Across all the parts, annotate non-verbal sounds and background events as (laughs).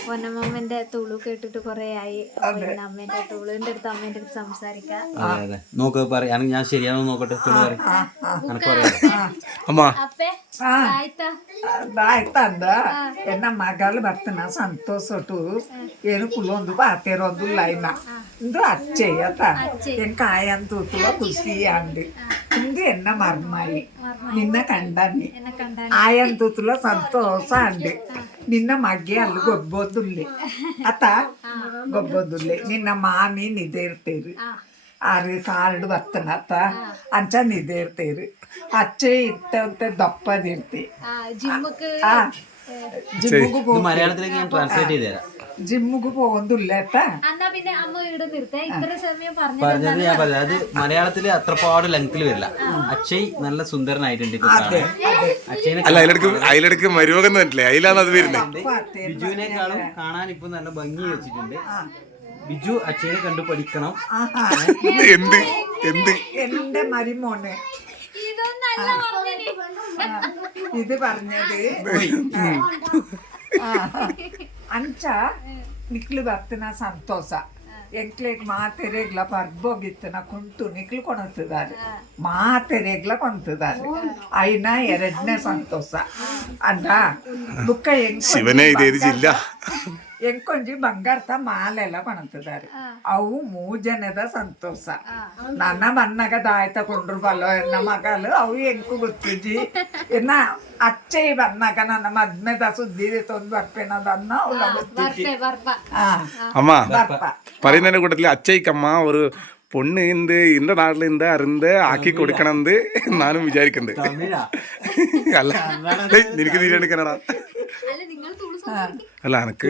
പൊന്നമ്മന്റെ തുളു കേട്ടിട്ട് കൊറേ ആയി അപ്പൊ ഇന്ന് അമ്മേന്റെ തുളുവിന്റെ അടുത്ത് അമ്മേന്റെ അടുത്ത് സംസാരിക്കാം അതെ അതെ നോക്ക് പറയാ ഞാൻ ശരിയാണോ നോക്കട്ടെ തുള്ളു പറ എനക്കറിയാം ಅಮ್ಮ അപ്പേ ಆಯ್ತಾ ಆಯ್ತಂದ ಎನ್ನ ಮಗಲ್ ಬರ್ತಾನ ಸಂತೋಷಟು ಏನು ಕುಲೊಂದು ಬಾತೇರೊಂದು ಲೈನ ಇಂದು ಅಚ್ಚೆ ಅತ್ತ ಎನ್ ಕಾಯಂತೂತುವ ಖುಷಿ ಅಂಡಿ ಇಂದು ಎನ್ನ ಮರ್ಮಾಯಿ ನಿನ್ನ ಕಂಡನಿ എന്നെ കണ്ടാ ಆಯಂತೂತುಲ ಸಂತೋಷ ಅಂಡಿ ನಿನ್ನ ಮಗ್ಗೆ ಅಲ್ಲಿ ಗೊಬ್ಬೋದುಲ್ಲೆ ಅತ್ತ ಗೊಬ್ಬೋದುಲ್ಲೆ ನಿನ್ನ ಮಾಮಿ ನಿದ್ದೆ ಇರ್ತೀರಿ. ಆರು ಕಾರ್ಡ್ ಬರ್ತಾನ ಅತ್ತ ಅಂಚ ನಿದ್ದೆ ಇರ್ತೀರಿ. ಅಚ್ಚೆ ಇಟ್ಟಂತೆ ದಪ್ಪದಿರ್ತಿ. മലയാളത്തിലേക്ക് ഞാൻ ട്രാൻസ്ലേറ്റ് ചെയ്ത് തരാം. ജിമ്മുക്ക് പോകുന്നില്ല പിന്നെ അമ്മ ഇവിടെ നിർത്തേ. ഇത്ര സമയം പറഞ്ഞു പറഞ്ഞത് ഞാൻ പറഞ്ഞത്. അത് മലയാളത്തിൽ അത്രപാട് ലെങ്തിൽ വരില്ല. അക്ഷയ് നല്ല സുന്ദരനായിട്ടുണ്ട് അല്ല അതിലെടുക്ക് അതിലെടുക്ക് മരുമകൻ തന്നില്ലേ അതിലാണ് അത് വരുന്നത് ബിജുവിനേക്കാളും കാണാൻ ഇപ്പൊ നല്ല ഭംഗി വെച്ചിട്ടുണ്ട്. ബിജു അച്ഛനെ കണ്ടു പഠിക്കണം. എന്ത്? എന്ത്? എന്റെ മരിമോന്. ഇത് പറഞ്ഞത് ആ. ಅಂಚ ನಿಕ್ಲು ಬರ್ತಿನ ಸಂತೋಷ ಎಂಕ್ಲೆಗ್ ಮಾತೆರೆಗ್ಲ ಪರ್ಬೋಗಿತ್ತನ ಕುಂಟು ನಿಕ್ಲು ಕೊಣತಿದ್ದಾರೆ ಮಾತೆರೆಗ್ಲ ಕೊಂತಿದ್ದಾರೆ ಐನ ಎರಡನೇ ಸಂತೋಷ ಅಂದ ಬುಕ್ಕ ಹೆಂಗ್ ശിവനെ ഇതേത് ജില്ല ಎಂಕೊಂಜಿ ಬಂಗಾರದ ಮಾಲೆ ಎಲ್ಲ ಬಣತಿದ್ದಾರೆ ಅವು ಮೂ ಜನದ ಸಂತೋಷ ನನ್ನ ಮನ್ನಗ ದಾಯ ತಗೊಂಡ್ರು ಬಲೋ ಎನ್ನ ಮಗಲು ಅವು ಎಂಕು ಗೊತ್ತಿದ್ದಿ ಇನ್ನ ಅಚ್ಚೆ ಬಂದಾಗ ನನ್ನ ಮದ್ಮೆದ ಸುದ್ದಿ ತೊಂದು ಬರ್ಪೇನದನ್ನ ಅವಳ ಗೊತ್ತಿದ್ದಿ அம்மா பரிந்தனை கூட்டத்தில் அச்சைக்கம்மா ஒரு பொண்ணு இந்த இந்த நாட்டில் இருந்து அறிந்து ஆக்கி கொடுக்கணும்னு நானும் விசாரிக்கிறது அல்ல நினைக்கிறது நினைக்கிறடா അല്ല എനക്ക്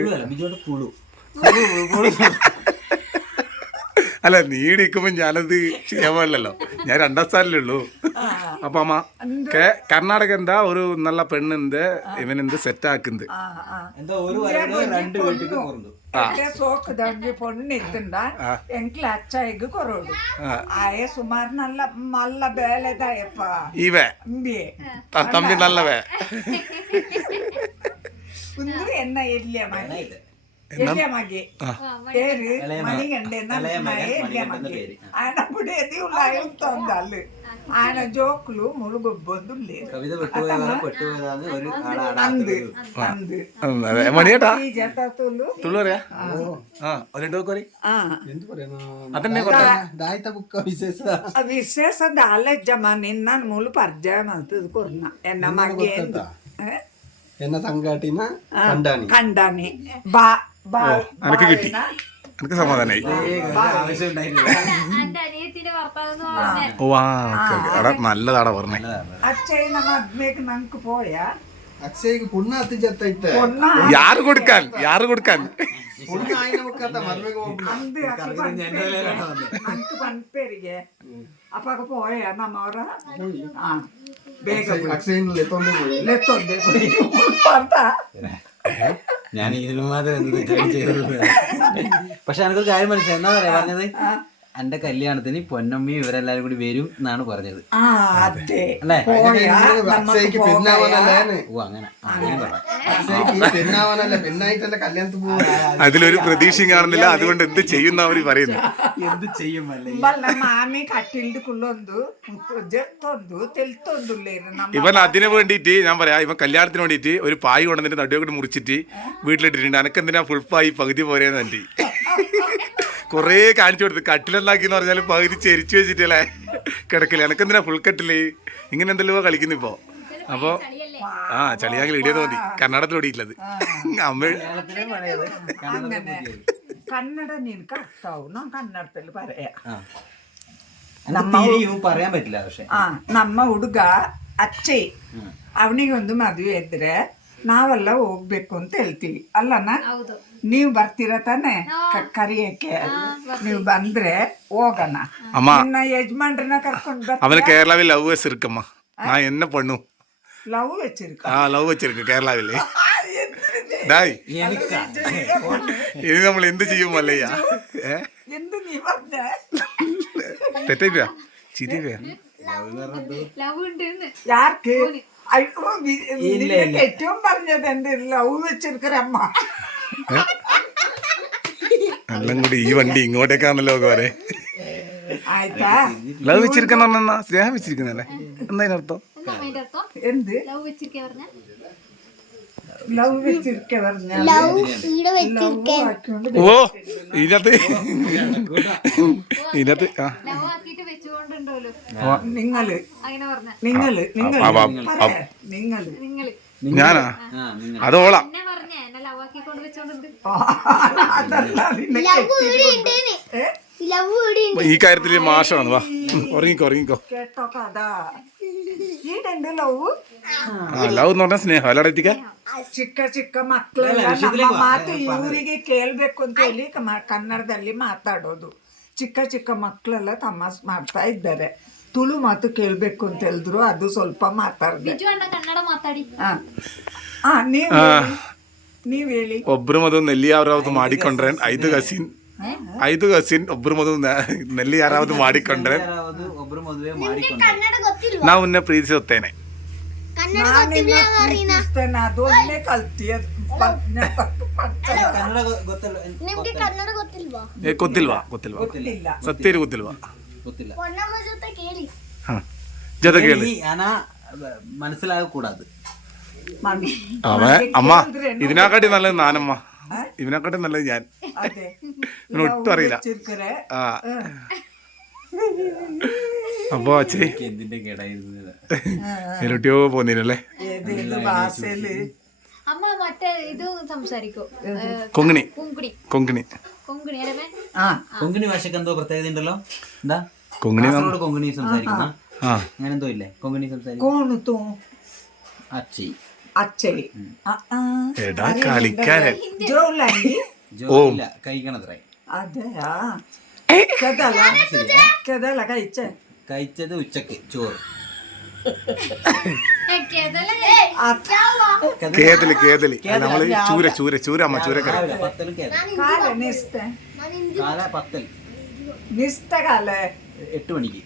അല്ല നീ ഇടിക്കുമ്പോ ഞാനത് ചെയ്യാൻ പാടില്ലല്ലോ ഞാൻ രണ്ടാം സ്ഥാനത്തിലുള്ളൂ അപ്പൊ അമ്മ കർണാടക എന്താ ഒരു നല്ല പെണ്ണിന്റെ ഇവനെന്ത് സെറ്റ് ആക്കുന്നത് ಸೋಕು തമ്പി നല്ലവേ (laughs) കുന്നു എന്ന എല്യമായി എല്യമാകി പേര് മണികണ്ഠ എന്ന എല്യമാകി ആനപ്പുടി അധികമുള്ള അയം തന്നല്ല ఆయన జోకులు ముಳುగొబ్బొద్దు లేదు కవిత ವಿಶೇಷ ದಾಲಜ್ಜಮ್ಮ ನಿನ್ನ ಮುಳು ಪರಿಚಯ ಮಾಡ್ತದ ಕೊರ್ನ ಎನ್ನ ಮಗೇಂದ್ರ എന്ന സംഘാട്ടിന കണ്ടാണി. കണ്ടാണി. എനിക്ക് കിട്ടി. എനിക്ക് സമാധാനായി. നല്ലതാടാ പറഞ്ഞേ. അക്ഷയ് പൊണ്ണാത്തിച്ചത്തായിട്ട് യാറ് കൊടുക്കാൻ യാറ് കൊടുക്കാൻ. ഞാൻ ഇതിനു മാത്രം പക്ഷെ എനിക്കൊരു കാര്യം മനസ്സിലായി. എന്താ പറയാ പറഞ്ഞത്? എന്റെ കല്യാണത്തിന് പൊന്നമ്മയും ഇവരെല്ലാരും കൂടി വരും എന്നാണ് പറഞ്ഞത്. അല്ലേ? അങ്ങനെ. അതിലൊരു പ്രതീക്ഷയും കാണുന്നില്ല. അതുകൊണ്ട് എന്ത് ചെയ്യും അവർ പറയുന്നു. (laughs) എന്ത് ചെയ്യും മാമി ഇവൻ അതിനു വേണ്ടിയിട്ട് ഞാൻ പറയാ ഇവൻ കല്യാണത്തിന് വേണ്ടിയിട്ട് ഒരു പായ് കൊണ്ടതിന്റെ നടുവെ മുറിച്ചിട്ട് വീട്ടിലിട്ടിട്ടുണ്ട്. അനക്കെന്തിനാ ഫുൾ പായ് പകുതി പോരേന്ന് ആന്റി (laughs) കുറേ കാണിച്ചു കൊടുത്ത് കട്ടിലെന്നാക്കി എന്ന് പറഞ്ഞാൽ പകുതി ചെരിച്ചു വെച്ചിട്ടല്ലേ കിടക്കില്ല എനക്കെന്തിനാ ഫുൾ കട്ടില് ഇങ്ങനെ എന്തെല്ലോ കളിക്കുന്നു ഇപ്പോ അപ്പോ ആ ചളിയാങ്കിൽ ഇടിയത് മതി കർണാടകത്തിൽ ഓടിയിട്ടുള്ളത് അമ്മ കേരളത്തിലെ പഴയത് അങ്ങനെ കന്നഡ നിനക്ക് അർത്ഥമാവും നാം കന്നഡത്തിൽ പറയാ തിരിയും പറയാൻ പറ്റില്ല പക്ഷെ ಆ ನಮ್ಮ ಹುಡುಗ ಅಚ್ಚೆ ಅವನಿಗೊಂದು ಮದುವೆ ಇದ್ರೆ ನಾವೆಲ್ಲ ಹೋಗ್ಬೇಕು ಅಂತ ಹೇಳ್ತೀವಿ ಅಲ್ಲನ ಹೌದು ನೀವು ಬರ್ತೀರ ತಾನೆ ಕ- ಕರಿಯಕ್ಕೆ ನೀವು ಬಂದ್ರೆ ಹೋಗೋಣ ಅಮ್ಮ. ನಿನ್ನ ಯಜಮಾನ್ರನ್ನ ಕರ್ಕೊಂಡು അവന് കേരളാവിൽ ലവ് വെച്ചിരിക്കമ്മ ഞാൻ എന്നെ പണ്ണു ಲವ್ വെച്ചിരിക്കും ആ ലവ് വെച്ചിരിക്കും കേരളാവില് ഡായ് എനിക്കാ ഇനി നമ്മൾ എന്ത് ചെയ്യും മല്ലയ്യ ഏ എന്ത് നീ പറഞ്ഞ തെറ്റായിട്ടാ ചിരി ലവ് ഉണ്ട് ಯಾಕೆ ഏറ്റവും പറഞ്ഞത് എന്റെ ലവ് വെച്ചെടുക്കരമ്മ. എല്ലാം കൂടി ഈ വണ്ടി ഇങ്ങോട്ടേക്കാണല്ലോ വരെ ലവ് വെച്ചിരിക്കുന്ന സ്നേഹം വെച്ചിരിക്കുന്നല്ലേ എന്തായാലും എന്ത് ലവ് ഓ ഇതിനകത്ത് ഇതിനകത്ത് ആ. നിങ്ങള് അങ്ങനെ പറഞ്ഞ നിങ്ങള് നിങ്ങള് ആ, ആ, ആ. പറയാ, നിങ്ങള് നിങ്ങള് ഞാനാ ആ നിങ്ങൾ അത് ഓളാ എന്നെ പറഞ്ഞ എന്നെ ലവ് ആക്കിക്കൊണ്ട് വെച്ചോണ്ട് ആ, അതല്ല നിന്നെ കെട്ടിയത്. ഏ? ഈ കാര്യത്തില് മാഷമാണ് വാ ഉറങ്ങിക്കോ ഉറങ്ങിക്കോ കേട്ടോ കഥ ഈടെന്ത് ലവ് ആ ലവ് എന്ന് പറഞ്ഞാൽ സ്നേഹം അല്ലാടെ എത്തിക്കാൻ ಚಿಕ್ಕ ಚಿಕ್ಕ ಮಕ್ಕಳೆಲ್ಲ ನಮ್ಮ ಮಾತು ಇವರಿಗೆ ಕೇಳ್ಬೇಕು ಅಂತ ಹೇಳಿ ಕ- ಕನ್ನಡದಲ್ಲಿ ಮಾತಾಡೋದು ಚಿಕ್ಕ ಚಿಕ್ಕ ಮಕ್ಕಳೆಲ್ಲ ತಮ್ಮ ಮಾಡ್ತಾ ಇದ್ದಾರೆ. ತುಳು ಮಾತು ಕೇಳಬೇಕು ಅಂತ ಹೇಳಿದ್ರು ಅದು ಸ್ವಲ್ಪ ಮಾತಾಡಿದೆ. ಬಿಜು ಕನ್ನಡ ಮಾತಾಡಿ. ಹಾಂ ಹಾಂ ನೀವು ನೀವು ಹೇಳಿ. ಒಬ್ರ ಮೊದಲು ನೆಲ್ಲಿ ಯಾರಾவது ಮಾಡಿಕೊಂಡ್ರೆ ಐದು ಹಸಿನ್ ಐದು ಹಸಿನ್ ಒಬ್ರ ಮೊದಲು ನೆಲ್ಲಿ ಯಾರಾವ್ದು ಮಾಡಿಕೊಂಡ್ರೆ ಯಾರಾவது ಕನ್ನಡ ಗೊತ್ತಿಲ್ಲ ಪ್ರೀತಿಸುತ್ತೇನೆ. ನಾನಿನ್ನ ಪ್ರೀತಿಸ್ತೇನೆ ಅದು ಒಳ್ಳೆ ಕಲ್ತಿ ಅದು ಪದ್ಯ ಪಂಚ ಕನ್ನಡ ಗೊ- ಗೊತ್ತಲ್ಲ ನಿಮ್ಗೆ ಕನ್ನಡ ಗೊತ್ತಿಲ್ವಾ ಏ ಗೊತ್ತಿಲ್ವಾ ಗೊತ್ತಿಲ್ವಾ ಇಲ್ಲ ಸತ್ಯರಿ ಗೊತ್ತಿಲ್ವಾ ಗೊತ್ತಿಲ್ಲ പൊന്നമ്മ ಜೊತೆ ಕೇಳಿ ಹಾ ಜೊತೆ ಕೇಳಿ ഈ അന മനസ്സിലാകക്കൂടാതെ ಮಮ್ಮಿ അവ അമ്മ ഇതിനെക്കാട്ടി നല്ലത് നാനമ്മ ഇതിനെക്കാട്ടി നല്ലത് ഞാൻ ಅದೇ ഇവനൊട്ടും അറിയില്ല ಚಿರ್ಕರೆ ആ അപ്പൊ അച്ഛേ എലോട്ടിയോ പോന്നീനല്ലേ ഏതേലും അമ്മ മറ്റേ ഇത് സംസാരിക്കോ. കൊങ്ങിണി കൊങ്കുണി. അരമേ ആ. കൊങ്കിണി ഭാഷക്ക് എന്തോ പ്രത്യേകത ഉണ്ടല്ലോ? എന്താ? കൊങ്ങിണി കൊങ്കിണി സംസാരിക്കുന്ന? ആ. അങ്ങനെ എന്തോ ഇല്ലേ? കൊങ്കിണി സംസാരിക്കും കോണു തൂ? അച്ചി. അച്ചടി എടാ കളിക്കാരൻ. ജോലി ജോ ഇല്ല കഴിക്കണത്രേ. അതെയാ. കഥല കഥല കഴിച്ചേ. കഴിച്ചത് ഉച്ചയ്ക്ക് ചോറ്. കേതൽ. കേതൽ നമ്മൾ ചൂര ചൂര ചൂര അമ്മ കാല പത്തൽ നിസ്ത കാല? എട്ട് മണിക്ക്.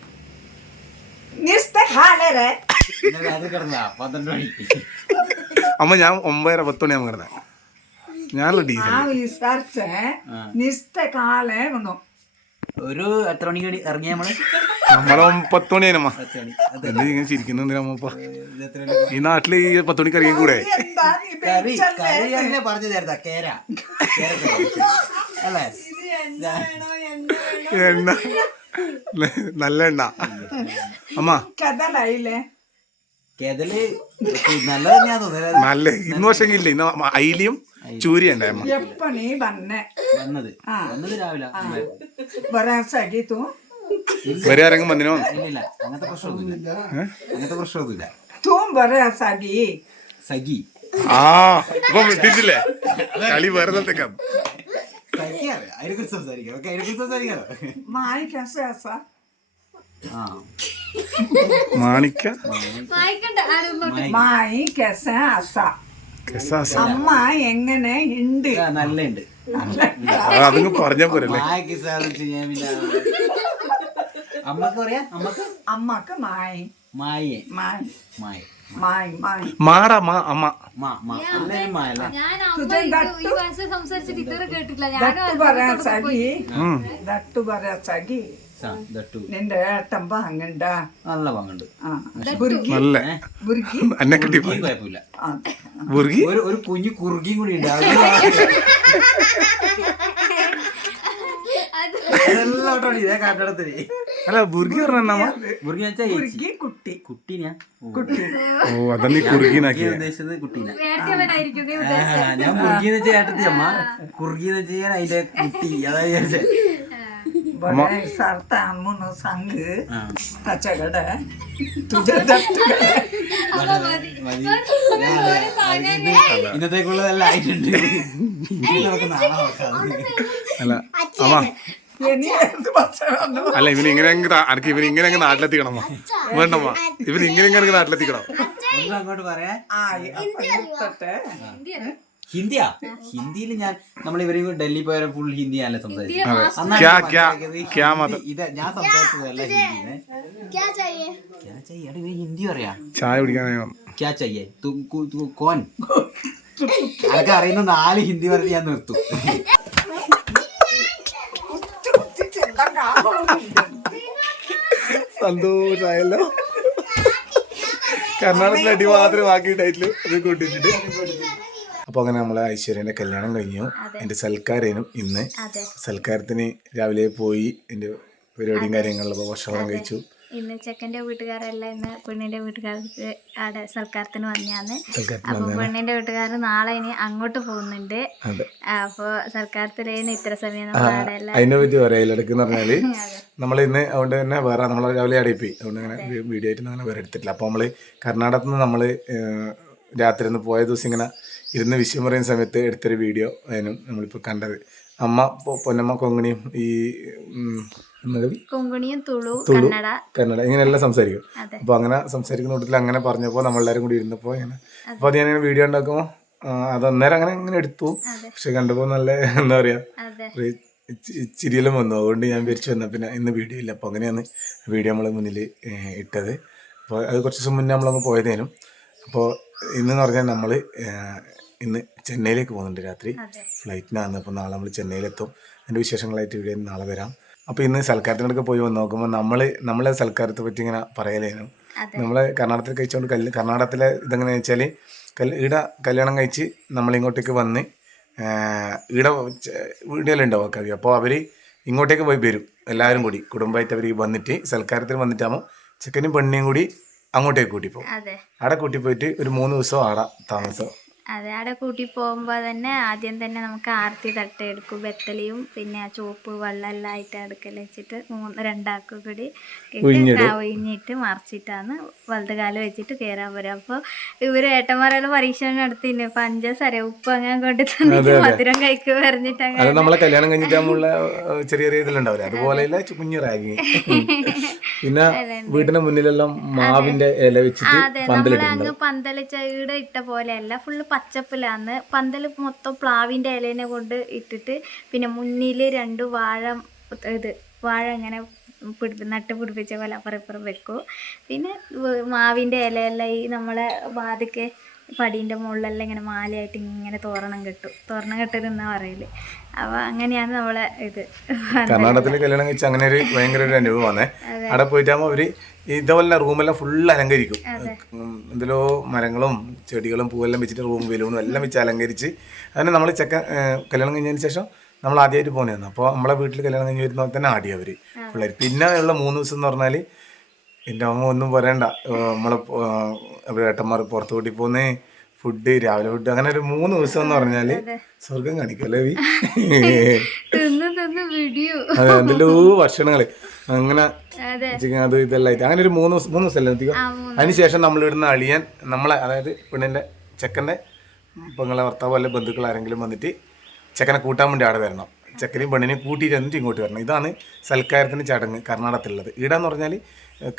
അമ്മ ഞാൻ ഒമ്പതര പത്ത് മണിയാകുമ്പോൾ കിടന്നെ. ഞാനുള്ള ഡീസൽ ഒരു എത്ര മണിക്ക് വേണ്ടി ഇറങ്ങിയ നമ്മൾ? നമ്മളെ പത്ത് മണിയായിരുന്നു പത്ത് മണി. അത്. എന്താ ഇങ്ങനെ മണി ഈ നാട്ടിൽ ഈ പത്ത് മണിക്ക് ഇറങ്ങി കൂടെ? എന്താ നീ കറി കറി തന്നെ പറഞ്ഞു തരുന്ന കേര. അല്ലേ? എണ്ണ. നല്ല എണ്ണ. അമ്മ കഥ തോന്നുന്നത് നല്ല ഇന്ന് പക്ഷേ ഇല്ല ഇന്ന് അയിലിയും ചൂരി ഉണ്ടായ അമ്മ എപ്പ നീ വന്നേ. വന്നത്. വന്നത് രാവിലെ. വരാൻ സഹിത്തു വരെ ആരെങ്കിലും വന്നിനോ? ഇല്ലില്ല. അങ്ങനത്തെ പ്രശ്നമൊന്നുമില്ല. അങ്ങനത്തെ പ്രശ്നമൊന്നുമില്ല. തൂ വരാൻ സഖി സഖി. ആ ഇപ്പൊ വിട്ടിട്ടില്ലേ? കളി വേറെ സ്ഥലത്തേക്കാണ് സഖി അറിയാം അതിനെ കുറിച്ച് സംസാരിക്കാം. അതിനെ കുറിച്ച് മാണിക്ക? മായി കെസാസ. അമ്മ എങ്ങനെ ഉണ്ട് നല്ല ഉണ്ട് അത് അതങ്ങ് പറഞ്ഞ പോരല്ലേ? അമ്മയ്ക്ക് പറയാ? അമ്മയ്ക്ക്? അമ്മയ്ക്ക് മായി. മായേ. മായി. മായ. മായി മായി. മാടാ മാ അമ്മ. സംസാരിച്ചിട്ട് ഇതുവരെ കേട്ടിട്ടില്ല. ഞാൻ പറയാ സഖി. ദട്ടു പറയാ സഖി. നിന്റെ നല്ല നല്ല (laughs) എന്നെ കിട്ടി കുഴപ്പമില്ല. ഒരു ഒരു കുഞ്ഞു കുറുകിയും കൂടി ഉണ്ട്. അത് (laughs) അതെല്ലാം ഓട്ടോടി ഇതേ കാട്ടടത്തിന് അല്ല ബുർഗി പറഞ്ഞ ചേച്ചി. ബുർഗി കുട്ടി. കുട്ടീനാ? കുട്ടി. ഓ അതന്നെ ഈ കുറുകിനാക്കിയ ഉദ്ദേശിച്ചത് കുട്ടീനാ. വേട്ടവനായിരിക്കും ദേ ആ, ഞാൻ മുറുകിന്ന് വെച്ചാൽ ഏട്ടത്തി അമ്മ. കുറുകിന്ന് വെച്ച് ഞാൻ അതിന്റെ കുട്ടി. അതാ വിചാരിച്ചേ बड़े सरता मुनो संग ആ. तचगड तुझ्या दत्त അമ്മ മതി മതി. ഒരു സാധനം ഇന്നത്തേക്കുള്ളതെല്ലാം ആയിട്ടുണ്ട് ഇനി നമുക്ക് നാളെ നോക്കാം അല്ല അമ്മ येणी എന്ത് ഭക്ഷണം അല്ല ഇവന് ഇങ്ങനെ അങ്ങ് താ- അനക്ക് ഇവന് ഇങ്ങനെ അങ്ങ് നാട്ടിലെത്തിക്കണം അമ്മ വേണ്ടമ്മ ഇവന് ഇങ്ങനെ ഇങ്ങനെ അങ്ങ് നാട്ടിലെത്തിക്കണം ഒന്നും അങ്ങോട്ട് പറയാ ആ അപ്പത്തെ ഹിന്ദിയാ? ഹിന്ദിയിൽ ഞാൻ നമ്മൾ ഇവർ ഡൽഹി പോയാൽ ഫുൾ ഹിന്ദിയാണല്ലേ സംസാരിക്കുന്നത് അന്നാണ് ഇത് ഞാൻ സംസാരിച്ചതല്ല ഹിന്ദിനെ ഹിന്ദി പറയാ. ചായ കുടിക്കാൻ ക്യാ ചെയ്യേ കോൻ. അതൊക്കെ അറിയുന്ന നാല് ഹിന്ദി പറഞ്ഞ് ഞാൻ നിർത്തും. സന്തോഷായല്ലോ കർണാടകത്തിലെ അടി മാത്രം ബാക്കി ടൈറ്റിൽ അത് കൊണ്ടിട്ടുണ്ട് അപ്പൊ അങ്ങനെ നമ്മളെ ഐശ്വര്യന്റെ കല്യാണം കഴിഞ്ഞു. എന്റെ സൽക്കാരേനും ഇന്ന് സൽക്കാരത്തിന് രാവിലെ പോയി എന്റെ പരിപാടിയും കാര്യങ്ങളിലൊക്കെ ഭക്ഷണം കഴിച്ചു. ഇന്ന് ചെക്കന്റെ വീട്ടുകാരല്ല ഇന്ന് പെണ്ണിന്റെ വീട്ടുകാർക്ക് അവിടെ സൽക്കാരത്തിന് സൽക്കാരത്തിന് അപ്പോൾ പെണ്ണിന്റെ വീട്ടുകാർ നാളെ ഇനി അങ്ങോട്ട് പോകുന്നുണ്ട്. അപ്പോൾ സൽക്കാരത്തിലേന് ഇത്ര സമയം അതിനെ പറ്റി പറയാം. പറഞ്ഞാൽ (laughs) നമ്മൾ ഇന്ന് അതുകൊണ്ട് തന്നെ വേറെ നമ്മൾ രാവിലെ അവിടെ അതുകൊണ്ട് അങ്ങനെ വീഡിയോ ആയിട്ട് അങ്ങനെ വേറെ എടുത്തിട്ടില്ല. അപ്പോൾ നമ്മൾ കർണാടകത്തിൽ നിന്ന് നമ്മൾ രാത്രി ഒന്ന് പോയ ദിവസം ഇങ്ങനെ ഇരുന്ന് വിഷയം പറയുന്ന സമയത്ത് എടുത്തൊരു വീഡിയോ അതിനും നമ്മളിപ്പോൾ കണ്ടത്. അമ്മ പൊന്നമ്മ കൊങ്ങണിയും ഈ? കൊങ്കുണിയും തുളു കന്നഡ. കന്നഡ ഇങ്ങനെയെല്ലാം സംസാരിക്കും. അപ്പൊ അങ്ങനെ സംസാരിക്കുന്ന കൂട്ടത്തിൽ അങ്ങനെ പറഞ്ഞപ്പോൾ നമ്മളെല്ലാരും കൂടി ഇരുന്നപ്പോൾ ഇങ്ങനെ. അപ്പൊ അത് ഞാൻ വീഡിയോ ഉണ്ടാക്കുമ്പോൾ അത് അന്നേരം അങ്ങനെ ഇങ്ങനെ എടുത്തു. പക്ഷെ കണ്ടപ്പോൾ നല്ല എന്താ പറയാ ചിരിയെല്ലാം വന്നു. അതുകൊണ്ട് ഞാൻ വിരിച്ചു വന്ന പിന്നെ ഇന്ന് വീഡിയോ ഇല്ല. അപ്പോൾ അങ്ങനെയാണ് വീഡിയോ നമ്മളെ മുന്നിൽ ഇട്ടത്. അപ്പോൾ അത് കുറച്ച് ദിവസം മുന്നേ നമ്മളങ്ങ് പോയതേനും. അപ്പോൾ ഇന്നെന്ന് പറഞ്ഞാൽ നമ്മൾ ഇന്ന് ചെന്നൈയിലേക്ക് പോകുന്നുണ്ട് രാത്രി. ഫ്ലൈറ്റിനാണ്. അപ്പോൾ നാളെ നമ്മൾ ചെന്നൈയിലെത്തും. അതിന്റെ വിശേഷങ്ങളായിട്ട് ഇവിടെ നാളെ വരാം. അപ്പോൾ ഇന്ന് സൽക്കാരത്തിനൊക്കെ പോയി വന്ന് നോക്കുമ്പോൾ നമ്മൾ നമ്മളെ സൽക്കാരത്തെ പറ്റി ഇങ്ങനെ പറയലേനും. നമ്മളെ കർണാടകത്തിൽ കഴിച്ചുകൊണ്ട് കല്ല് കർണാടകത്തിലെ ഇതെങ്ങനെയാ വെച്ചാൽ കൽ ഈട കല്യാണം കഴിച്ച് നമ്മളിങ്ങോട്ടേക്ക് വന്ന് ഈട വീടുകളുണ്ടാവും കവി. അപ്പോൾ അവർ ഇങ്ങോട്ടേക്ക് പോയി വരും. എല്ലാവരും കൂടി. കുടുംബമായിട്ട് അവർ വന്നിട്ട് സൽക്കാരത്തിന് വന്നിട്ടാകുമ്പോൾ ചെക്കനും പെണ്ണിയും കൂടി അങ്ങോട്ടേക്ക് കൂട്ടി പോകും അതെ. അവിടെ കൂട്ടി പോയിട്ട് ഒരു മൂന്ന് ദിവസം ആടാ താമസം. അതെ അവിടെ കൂട്ടി പോകുമ്പോൾ തന്നെ ആദ്യം തന്നെ നമുക്ക് ആർത്തി തട്ട എടുക്കും. വെത്തലയും പിന്നെ ആ ചുവപ്പ് വെള്ളം എല്ലാം ആയിട്ട് അടുക്കൽ വെച്ചിട്ട് മൂന്ന് രണ്ടാക്കും കൂടി ഒഴിഞ്ഞിട്ട് മറിച്ചിട്ടാണ് വലത് കാലം വെച്ചിട്ട് കയറാൻ വരും അപ്പോൾ ഇവർ ഏട്ടന്മാരെല്ലാം പരീക്ഷ നടത്തിന് പഞ്ചസാര ഉപ്പ് അങ്ങനെ കൊണ്ട് തന്നിട്ട് മധുരം കഴിക്കുക പറഞ്ഞിട്ട് നമ്മളെ കല്യാണം ചെറിയ ചെറിയ ഇതിലുണ്ടാവില്ല? കുഞ്ഞു റാഗി. പിന്നെ വീടിന്റെ മുന്നിലെല്ലാം മാവിന്റെ ഇല വെച്ചിട്ട് പന്തലിച്ച ചീട ഇട്ട പോലെയല്ല. ഫുള്ള് പച്ചപ്പിലാന്ന് പന്തൽ മൊത്തം പ്ലാവിന്റെ ഇലേനെ കൊണ്ട് ഇട്ടിട്ട് പിന്നെ മുന്നിൽ രണ്ട് വാഴ ഇത് വാഴ ഇങ്ങനെ പിടി നട്ട് പിടിപ്പിച്ച പോലെ അപ്പുറം ഇപ്പുറം വെക്കും. പിന്നെ മാവിന്റെ മാവിന്റെ ഇലയെല്ലാം ഈ നമ്മളെ വാതിക്ക് പടീന്റെ മുകളിലെല്ലാം ഇങ്ങനെ മാലയായിട്ട് ഇങ്ങനെ തോരണം കെട്ടും. തോരണം കെട്ടരുന്നാ പറയൽ. അപ്പോൾ അങ്ങനെയാണ് നമ്മളെ ഇത്. കർണാടകത്തിൽ കല്യാണം കഴിച്ച അങ്ങനെ ഒരു ഭയങ്കര ഒരു അനുഭവമാണ് അവിടെ പോയിട്ടാകുമ്പോൾ അവർ ഇതേപോലെ റൂമെല്ലാം ഫുൾ അലങ്കരിക്കും. എന്തെല്ലോ മരങ്ങളും ചെടികളും പൂവെല്ലാം വെച്ചിട്ട് റൂം ബലൂണും എല്ലാം വെച്ച് അലങ്കരിച്ച് അതിന് നമ്മൾ ചെക്ക കല്യാണം കഴിഞ്ഞതിന് ശേഷം നമ്മൾ ആദ്യമായിട്ട് പോകുന്നതാണ് അപ്പോൾ നമ്മളെ വീട്ടിൽ കല്യാണം കഴിഞ്ഞ് വരുമ്പോൾ തന്നെ ആടി അവർ പിള്ളേർ പിന്നെ ഉള്ള മൂന്ന് ദിവസം എന്ന് പറഞ്ഞാൽ എന്റെ അമ്മ ഒന്നും പറയണ്ട. നമ്മളെ ഏട്ടന്മാർ പുറത്തു കൂട്ടി പോകുന്നത് ഫുഡ് രാവിലെ ഫുഡ് അങ്ങനെ ഒരു മൂന്ന് ദിവസം എന്ന് പറഞ്ഞാൽ സ്വർഗം കാണിക്കല്ലേ (laughs) എന്തെല്ലോ (laughs) ഭക്ഷണങ്ങൾ അങ്ങനെ അതെ. ചിക്കൻ അത് ഇതെല്ലാം ആയിട്ട്. അങ്ങനെ ഒരു മൂന്ന് ദിവസം മൂന്ന് ദിവസം എത്തിക്കും? അതിനുശേഷം നമ്മൾ ഇവിടുന്ന് അളിയാൻ നമ്മളെ അതായത് പെണ്ണിന്റെ ചെക്കന്റെ പെങ്ങളെ ഭർത്താവ് അല്ലെ ബന്ധുക്കൾ ആരെങ്കിലും വന്നിട്ട് ചെക്കനെ കൂട്ടാൻ വേണ്ടി അവിടെ വരണം. ചെക്കനെയും പെണ്ണിനെയും കൂട്ടിയിട്ട് എന്നിട്ട് ഇങ്ങോട്ട് വരണം. ഇതാണ് സൽക്കാരത്തിന് ചടങ്ങ് കർണാടകത്തിലുള്ളത്. ഇവിടെ എന്ന് പറഞ്ഞാൽ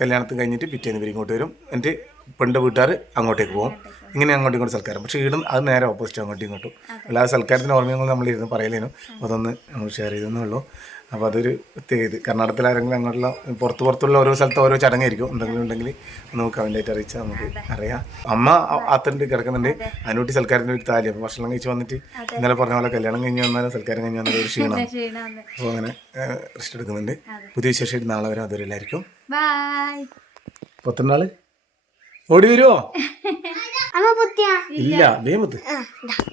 കല്യാണത്തിന് കഴിഞ്ഞിട്ട് പിറ്റേന്ന് ഇവർ ഇങ്ങോട്ട് വരും. എന്നിട്ട് പെണ്ണിന്റെ വീട്ടുകാർ അങ്ങോട്ടേക്ക് പോകും. ഇങ്ങനെ അങ്ങോട്ടും ഇങ്ങോട്ട് സൽക്കാരം. പക്ഷേ ഈടും അത് നേരെ ഓപ്പോസിറ്റ് അങ്ങോട്ടും ഇങ്ങോട്ടും. അല്ലാതെ സൽക്കാരത്തിന് ഓർമ്മയൊന്നും നമ്മൾ ഇരുന്ന് പറയലേനും. അതൊന്ന് നമ്മൾ ഷെയർ ചെയ്തെന്നേ ഉള്ളൂ. അപ്പോൾ അതൊരു ഇത്. കർണാടകത്തിലെ ആരെങ്കിലും അങ്ങോട്ടുള്ള പുറത്ത് പുറത്തുള്ള ഓരോ സ്ഥലത്ത് ഓരോ ചടങ്ങായിരിക്കും. എന്തെങ്കിലും ഉണ്ടെങ്കിൽ നമുക്ക് കമന്റായിട്ട് അറിയിച്ചാൽ നമുക്ക് അറിയാം. അമ്മ അത്തണ്ട് കിടക്കുന്നുണ്ട്. അതിനോട്ട് സൽക്കാരത്തിന് ഒരു താലി. അപ്പോൾ ഭക്ഷണം കഴിച്ച് വന്നിട്ട് ഇന്നലെ പറഞ്ഞ പോലെ കല്യാണം കഴിഞ്ഞ് വന്നാലും സൽക്കാരം കഴിഞ്ഞ് വന്നാലും ഒരു ക്ഷീണം അപ്പോൾ അങ്ങനെ റെസ്റ്റ് എടുക്കുന്നുണ്ട്. പുതിയ വിശേഷമായിട്ട് നാളെ വരെ അതുവരെ എല്ലാവർക്കും പത്തൊന്നാൾ ഓടി വരുമോ (laughs) അമ്മ പൊത്തിയാ. ഇല്ല വേമത്ത് പത്ത്.